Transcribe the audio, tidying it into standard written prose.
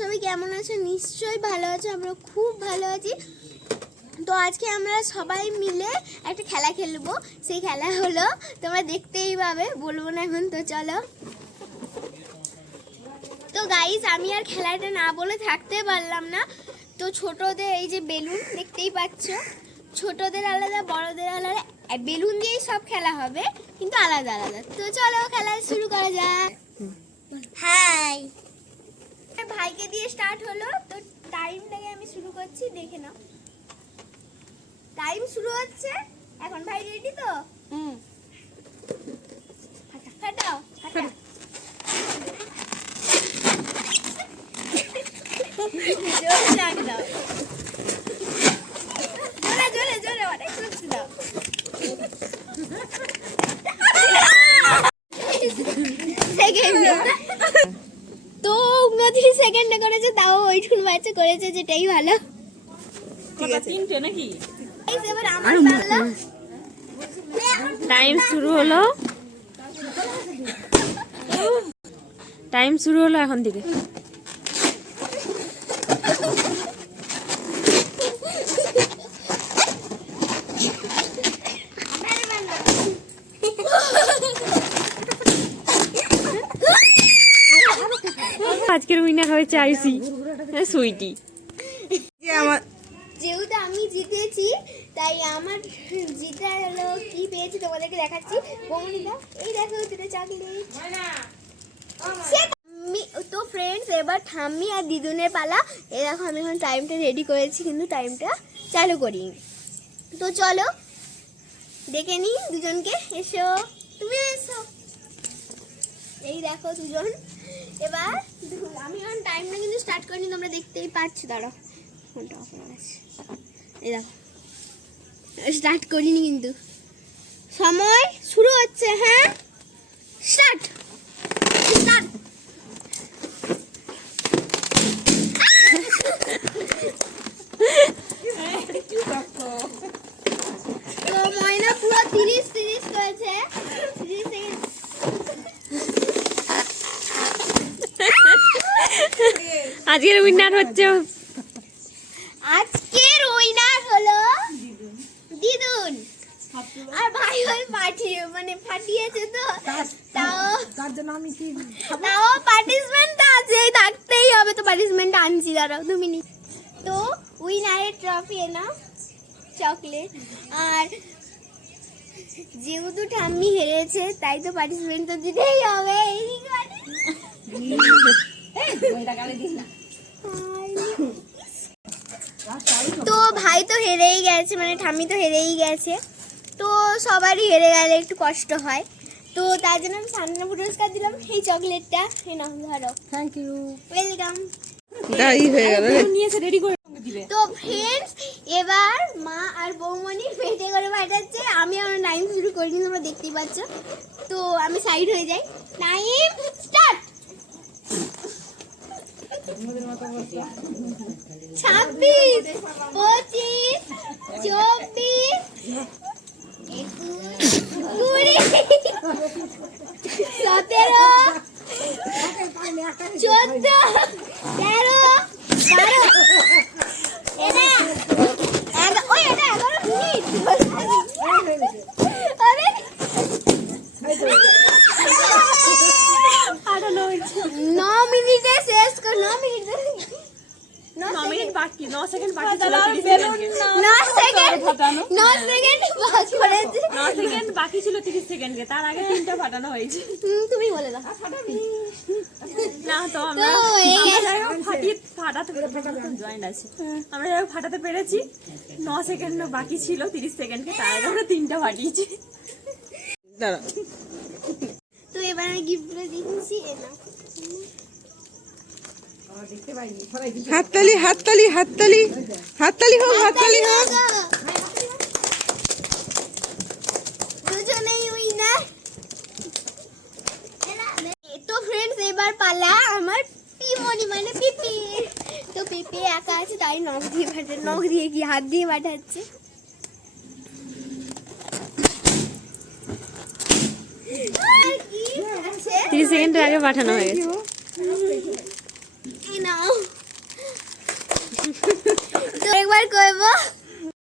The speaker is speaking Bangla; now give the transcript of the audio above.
সবাই কেমন আছো? নিশ্চয়ই ভালো আছো, আমরা খুব ভালো আছি। তো আজকে আমরা সবাই মিলে একটা খেলা খেলবো। সেই খেলা হলো, তোমরা দেখতেই পাবে, বলবো না এখন। তো চলো। তো গাইস, আমি আর খেলাটা না বলে থাকতে পারলাম না। তো ছোটদের এই যে বেলুন দেখতেই পাচ্ছ, ছোটদের আলাদা বড়দের আলাদা, বেলুন দিয়েই সব খেলা হবে কিন্তু আলাদা আলাদা। তো চলো খেলা শুরু করা যাক। হাই, ভাইকে দিয়ে স্টার্ট হলো। তো টাইমটাকে আমি শুরু করছি, দেখে নাও। টাইম শুরু হচ্ছে এখন। ভাই রেডি তো? ফাটাও ফাটাও। জোরে ডাক দাও, জোরে জোরে জোরে, অনেক জোরে দাও। তো 29 সেকেন্ডে করেছে, তাও ওইটুকুন বাচ্চা করেছে, যেটাই ভালো। ঠিক আছে, তিনটে নাকি? এবার আমার পালা। টাইম শুরু হলো, টাইম শুরু হলো এখন থেকে। আজকের উইনার হয়েছে আইসি সুইটি। যেহেতু আমি জিতেছি, তাই আমার জিতা হলো কি পেয়েছি তোমাদেরকে দেখাচ্ছি। বৌমনিদা, এই দেখো দুটো চকলেট। তো ফ্রেন্ডস, এবার ঠাম্মি আর দিদুনের পালা। এই দেখো, আমি এখন টাইমটা রেডি করেছি, কিন্তু টাইমটা চালু করি। তো চলো ডেকে নিই দুজনকে। এসো, তুমি এসো। এই দেখো দুজন। এবার আমি এখন টাইমটা কিন্তু স্টার্ট করিনি, তোমরা দেখতেই পাচ্ছ। দাঁড়াও, ফোনটা অফ হয়ে গেছে। এই দেখো, স্টার্ট করিনি কিন্তু। সময় শুরু হচ্ছে। হ্যাঁ, স্টার্ট স্টার্ট। তো ময়না পুরো 30 করেছে। 30 সেকেন্ড। আজকের উইনার হচ্ছে, আজকের উইনার হলো দিদুন। আর ভাই ওই ফাটিয়েছে। তো তাও পার্টিসিপেন্ট আছে, থাকতেই হবে। তো পার্টিসিপেন্ট আনছি, দাঁড়াও 2 মিনিট। তো উইনারের ট্রফি এনা, চকলেট। আর যেহেতু ঠাম্মি হেরেছে, তাই তো পার্টিসিপেন্ট তো দিতেই হবে। তো ভাই তো হেরেই গেছে, ঠাম্মি তো হেরেই গেছে। তো সবারই হেরে গেলে একটু কষ্ট হয়। তো তার জন্য আমি সান্ত্বনা পুরস্কার দিলাম, এই চকলেটটা। এই নাও, ধরো। Thank you, welcome. তো ফ্রেন্ডস, এবার মা আর বৌমনি পেটে করে পাঠাচ্ছে। আমি আমার টাইম শুরু করিনি, তোমরা দেখতেই পাচ্ছ। তো আমি সাইড হয়ে যাই। Time start. 26, 25, 24, 21, 20, 17, 14, 13, 12। এটা 11 মিনিট। আরে 9 মিনিটে শেষ কর। 9 মিনিট বাকি, 9 সেকেন্ড বাকি ছিল। 9 সেকেন্ড বাকি ছিল 30 সেকেন্ডে। তার আগে 3টা ফাটানো হয়েছে। তুমি বলে দাও। না তো আমরা ফাটাতে পেরেছি। 9 সেকেন্ড বাকি ছিল 30 সেকেন্ডকে, তার আগে আমরা 3টা ফাটিয়েছি। তো এবার আমি গিফটগুলো দিচ্ছি। হাততালি হাততালি হাততালি হাততালি হোক, হাততালি হোক। দুজনেই উইনার। তো ফ্রেন্ডস, এবার পালা আমার পিমনি পিপি। তো পিপি একা আছে, তাই নখ দিয়ে কি হাত দিয়ে পাঠাচ্ছে। 30 সেকেন্ডের আগে পাঠানো হয়ে গেছে। এই নাও। তো একবার করবো